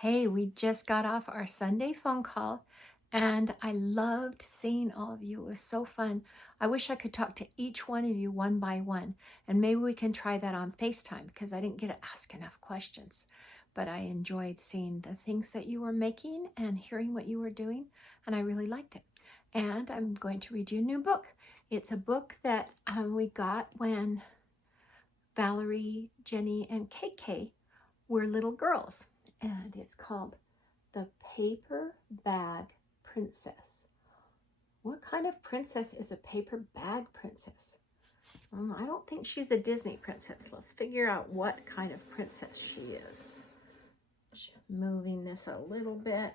Hey, we just got off our Sunday phone call and I loved seeing all of you. It was so fun. I wish I could talk to each one of you one by one, and maybe we can try that on FaceTime because I didn't get to ask enough questions. But I enjoyed seeing the things that you were making and hearing what you were doing, and I really liked it. And I'm going to read you a new book. It's a book that we got when Valerie, Jenny, and KK were little girls, and it's called The Paper Bag Princess. What kind of princess is a paper bag princess? I don't think she's a Disney princess. Let's figure out what kind of princess she is. Moving this a little bit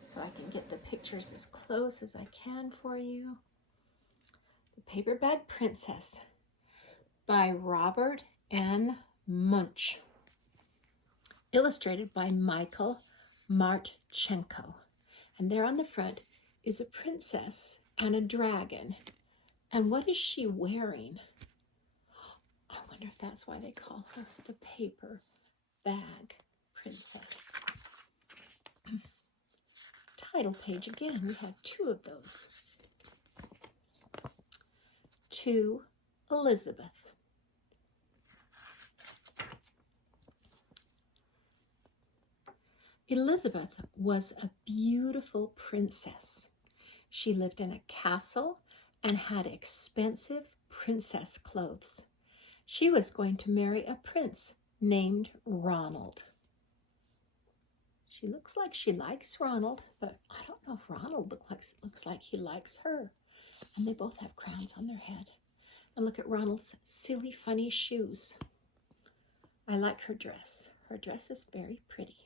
so I can get the pictures as close as I can for you. The Paper Bag Princess by Robert N. Munch. Illustrated by Michael Martchenko. And there on the front is a princess and a dragon. And what is she wearing? I wonder if that's why they call her the Paper Bag Princess. Title page again. We have two of those. To Elizabeth. Elizabeth was a beautiful princess. She lived in a castle and had expensive princess clothes. She was going to marry a prince named Ronald. She looks like she likes Ronald, but I don't know if Ronald looks like he likes her. And they both have crowns on their head. And look at Ronald's silly, funny shoes. I like her dress. Her dress is very pretty.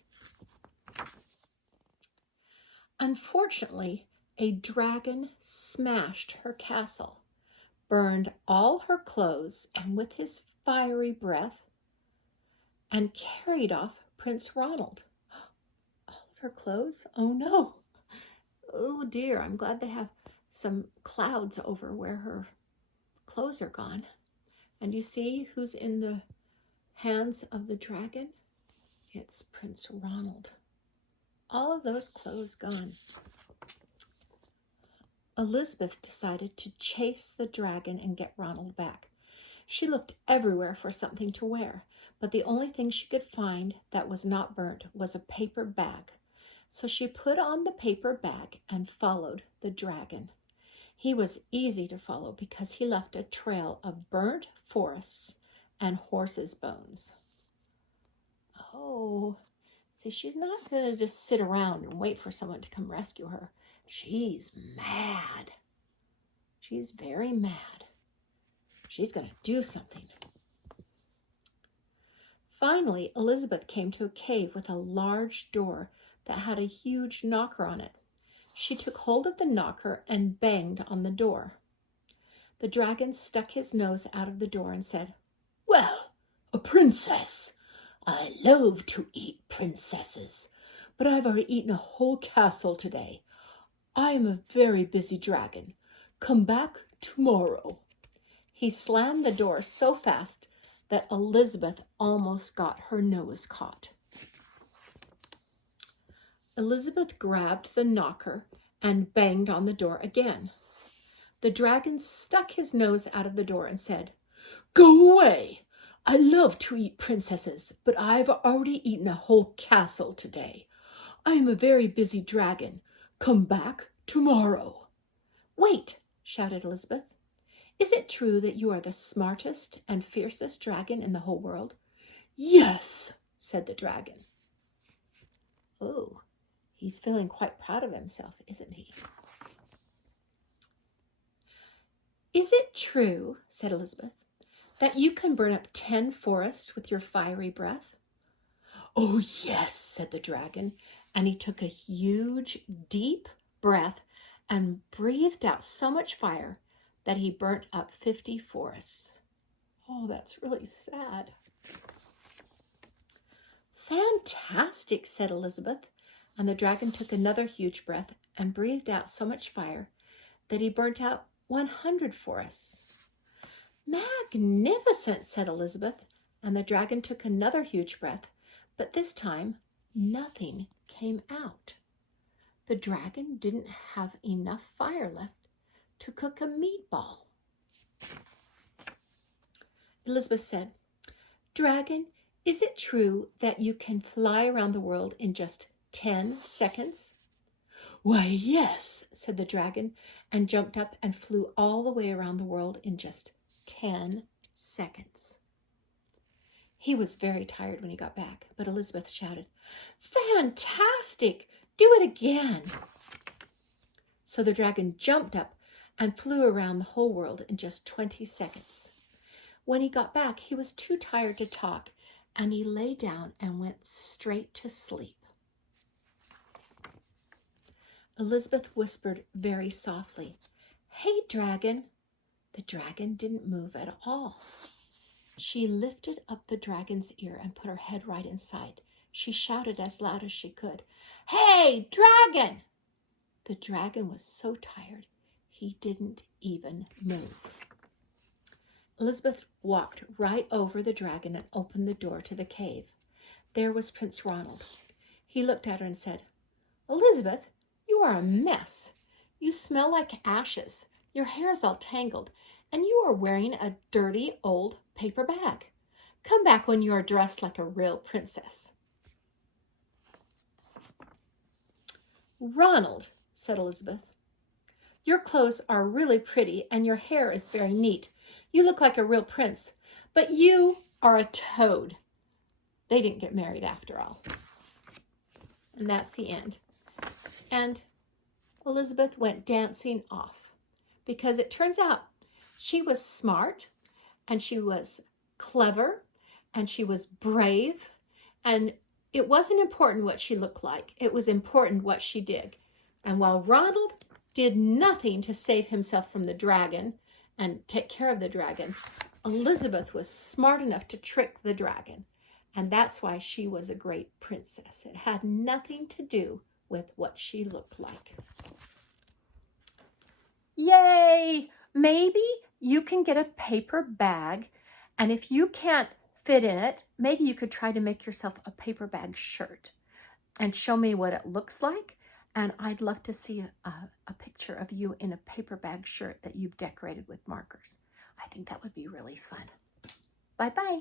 Unfortunately, a dragon smashed her castle, burned all her clothes and with his fiery breath, and carried off Prince Ronald. All of her clothes? Oh no. Oh dear, I'm glad they have some clouds over where her clothes are gone. And you see who's in the hands of the dragon? It's Prince Ronald. All of those clothes gone. Elizabeth decided to chase the dragon and get Ronald back. She looked everywhere for something to wear, but the only thing she could find that was not burnt was a paper bag. So she put on the paper bag and followed the dragon. He was easy to follow because he left a trail of burnt forests and horses' bones. Oh, see, she's not going to just sit around and wait for someone to come rescue her. She's mad. She's very mad. She's going to do something. Finally, Elizabeth came to a cave with a large door that had a huge knocker on it. She took hold of the knocker and banged on the door. The dragon stuck his nose out of the door and said, "Well, a princess. I love to eat princesses, but I've already eaten a whole castle today. I am a very busy dragon. Come back tomorrow." He slammed the door so fast that Elizabeth almost got her nose caught. Elizabeth grabbed the knocker and banged on the door again. The dragon stuck his nose out of the door and said, "Go away. I love to eat princesses, but I've already eaten a whole castle today. I am a very busy dragon. Come back tomorrow." "Wait," shouted Elizabeth. "Is it true that you are the smartest and fiercest dragon in the whole world?" "Yes," said the dragon. Oh, he's feeling quite proud of himself, isn't he? "Is it true," said Elizabeth, "that you can burn up 10 forests with your fiery breath?" "Oh, yes," said the dragon, and he took a huge, deep breath and breathed out so much fire that he burnt up 50 forests. Oh, that's really sad. "Fantastic," said Elizabeth, and the dragon took another huge breath and breathed out so much fire that he burnt out 100 forests. "Magnificent," said Elizabeth, and the dragon took another huge breath, but this time nothing came out. The dragon didn't have enough fire left to cook a meatball. Elizabeth said, "Dragon, is it true that you can fly around the world in just 10 seconds?" "Why, yes," said the dragon, and jumped up and flew all the way around the world in just 10 seconds. He was very tired when he got back, but Elizabeth shouted, "Fantastic! Do it again!" So the dragon jumped up and flew around the whole world in just 20 seconds. When he got back, he was too tired to talk, and he lay down and went straight to sleep. Elizabeth whispered very softly, "Hey, dragon." The dragon didn't move at all. She lifted up the dragon's ear and put her head right inside. She shouted as loud as she could, "Hey, dragon!" The dragon was so tired, he didn't even move. Elizabeth walked right over the dragon and opened the door to the cave. There was Prince Ronald. He looked at her and said, "Elizabeth, you are a mess. You smell like ashes. Your hair is all tangled, and you are wearing a dirty old paper bag. Come back when you are dressed like a real princess." "Ronald," said Elizabeth, "your clothes are really pretty and your hair is very neat. You look like a real prince, but you are a toad." They didn't get married after all. And that's the end. And Elizabeth went dancing off because it turns out she was smart and she was clever and she was brave, and it wasn't important what she looked like. It was important what she did. And while Ronald did nothing to save himself from the dragon and take care of the dragon, Elizabeth was smart enough to trick the dragon. And that's why she was a great princess. It had nothing to do with what she looked like. Yay! Maybe you can get a paper bag, and if you can't fit in it, maybe you could try to make yourself a paper bag shirt and show me what it looks like. And I'd love to see a picture of you in a paper bag shirt that you've decorated with markers. I think that would be really fun. Bye-bye.